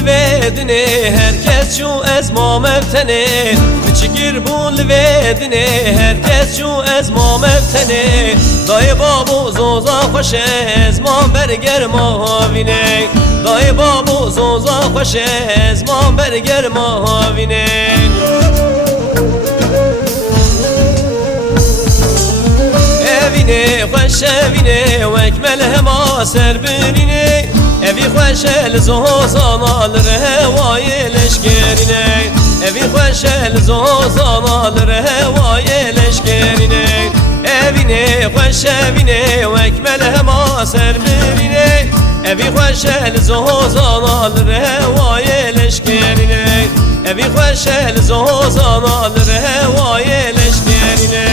لبدني herkes şu ezma mevteni Çıkır bu lvedini herkes şu ezma mevteni Dayı babu zoza hoş ezma berger mahavine Dayı babu zoza hoş ezma berger mahavine Evine hoş evine ve ekmel hema serbirine Evi xoşel zozan alır hevayı leşkerine Evi xoşel zozan alır hevayı leşkerine Evine xoş evine ve ekmel hema serbirine Evi xoşel zozan alır hevayı leşkerine Evi xoşel zozan alır hevayı leşkerine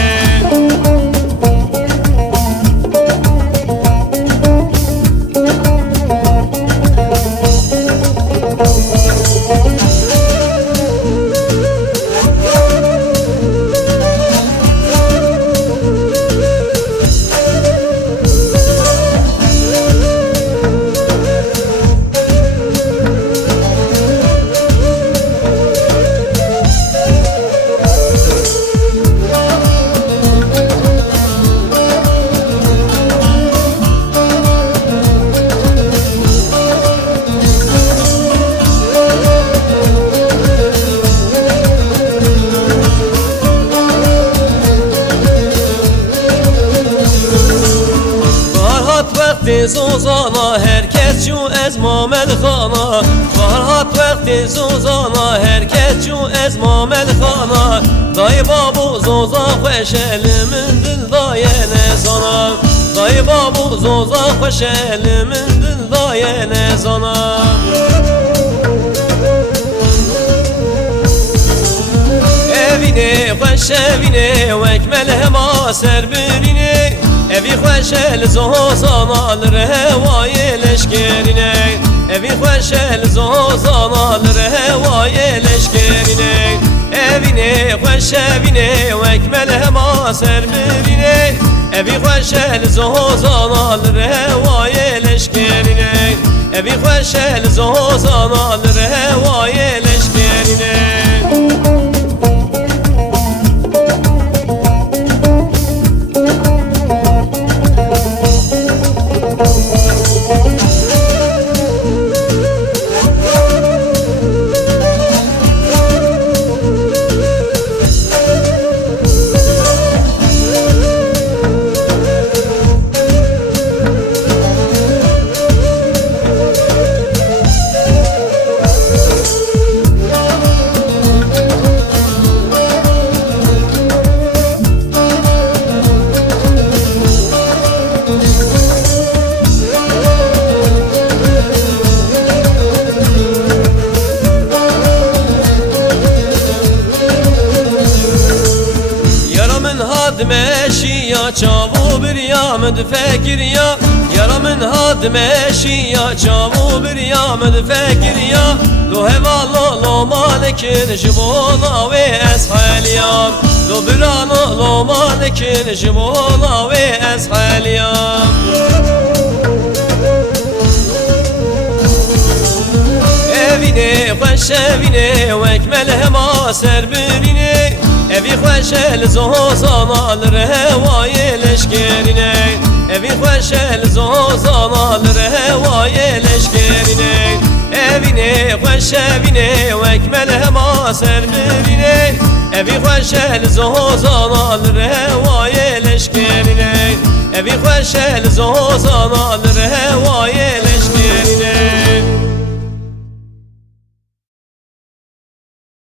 Zozana herkes şu ezma melxana Farhat vakti zozana herkes şu ezma melxana Dayı babu zoza xoş elimin dil dayene sana Dayı babu zoza xoş elimin dil dayene sana Evine xoş evine ve ekmel hema serbirine Evi xoşel zozan alır hevayı leşkerine Evi xoşel zozan alır hevayı leşkerine Evine xoş evine ve ekmel hema serbirine Evi xoşel zozan alır hevayı leşkerine Evi xoşel zozan alır hevayı leşkerine Meşiya çavu bir ya müdfekir ya Yaramın had meşiya çavu bir ya müdfekir ya Do hevalo lo malikin jibona ve eshaliyam Do birano lo malikin jibona ve eshaliyam Evine xoş evine ve ekmel hema serbirine Evi xoşel zozan alır hevayı leşkerine Evi xoşel zozan alır hevayı leşkerine Evine xoş evine ve ekmel hema serbirine Evi xoşel zozan alır hevayı leşkerine Evi xoşel zozan alır hevayı leşkerine